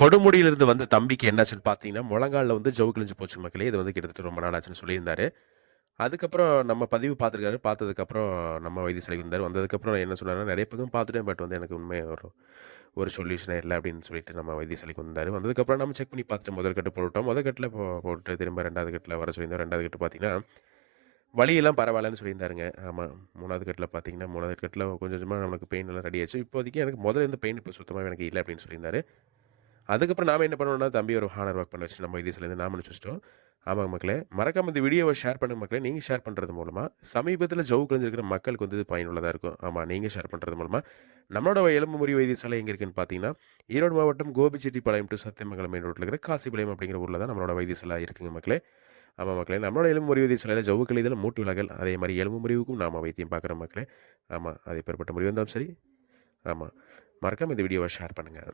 கொடுமுடியிலிருந்து வந்த தம்பிக்கு என்னாச்சுன்னு பார்த்தீங்கன்னா, முழங்காலில் வந்து ஜவு கிழிஞ்சு போச்சு மக்களே. இது வந்து கிட்டத்தட்ட ரொம்ப நாள் ஆச்சுன்னு சொல்லியிருந்தாரு. அதுக்கப்புறம் நம்ம பதிவு பார்த்துருக்காரு. பார்த்ததுக்கப்புறம் நம்ம வைத்தியசாலைக்கு வந்தார் வந்ததுக்கப்புறம் என்ன சொன்னாருன்னா, நிறைய பக்கம் பார்த்துட்டேன். பட் வந்து எனக்கு உண்மையாக ஒரு ஒரு சொல்யூஷனே இல்லை அப்படின்னு சொல்லிட்டு நம்ம வைத்தியசாலைக்கு வந்தார் வந்ததுக்கப்புறம் நம்ம செக் பண்ணி பார்த்துட்டு முதல் கட்டு போட்டுட்டோம். முதல் கட்டில் போ போட்டு திரும்ப ரெண்டாவது கட்டில் வர சொல்லியிருந்தோம். ரெண்டாவது கட்டு பார்த்தீங்கன்னா, வழியெல்லாம் பரவாயில்லன்னு சொல்லியிருந்தாருங்க. ஆமாம் மூணாவது கட்டில் பார்த்தீங்கன்னா, மூணாவது கட்டில் கொஞ்சம் கொஞ்சமாக நமக்கு பெயின் எல்லாம் ரெடி ஆச்சு. இப்போதைக்கு எனக்கு முதல்ல இருந்து பெயின் இப்போ சுத்தமாக எனக்கு இல்லை அப்படின்னு சொல்லியிருந்தாரு. அதுக்கப்புறம் நாம என்ன பண்ணணும்னா தம்பி ஒரு ஹானர் ஒர்க் பண்ண வச்சு நம்ம வைத்தியசாலையிலேருந்து நாம நினச்சிட்டோம் வச்சுட்டோம். ஆமாங்க மக்களே. மறக்காம இந்த வீடியோவை ஷேர் பண்ணுங்க மக்களே. நீங்கள் ஷேர் பண்ணுறது மூலமாக சமீபத்தில் ஜவு கலைஞ்சிருக்கிற மக்களுக்கு வந்து இது பயனுள்ளதாக இருக்கும். ஆமாம் நீங்கள் ஷேர் பண்ணுறது மூலமாக நம்மளோட எலும்பு முறிவு வைத்தியசாலை எங்கே இருக்குன்னு பார்த்தீங்கன்னா, ஈரோடு மாவட்டம் கோபிச்செட்டிப்பாளையம் டு சத்தியமங்கலம் மெயின் ரோட்ல இருக்கிற காசிபாளையம் அப்படிங்கிற ஊரில் தான் நம்மளோட வைத்தியசாலை இருக்குங்க மக்களே. ஆமாம் மக்களே. நம்மளோட எலும்பு முறிவு வைத்தியசாலையில ஜவ்வு கிழிதல், மூட்டு விலகல், அதே மாதிரி எலும்பு முறிவுக்கும் நாம வைத்தியம் பார்க்குறோம் மக்களே. ஆமாம் அது எப்பேற்பட்ட முறிவு இருந்தாலும் சரி. ஆமாம் மறக்காமல் இந்த வீடியோவை ஷேர் பண்ணுங்கள்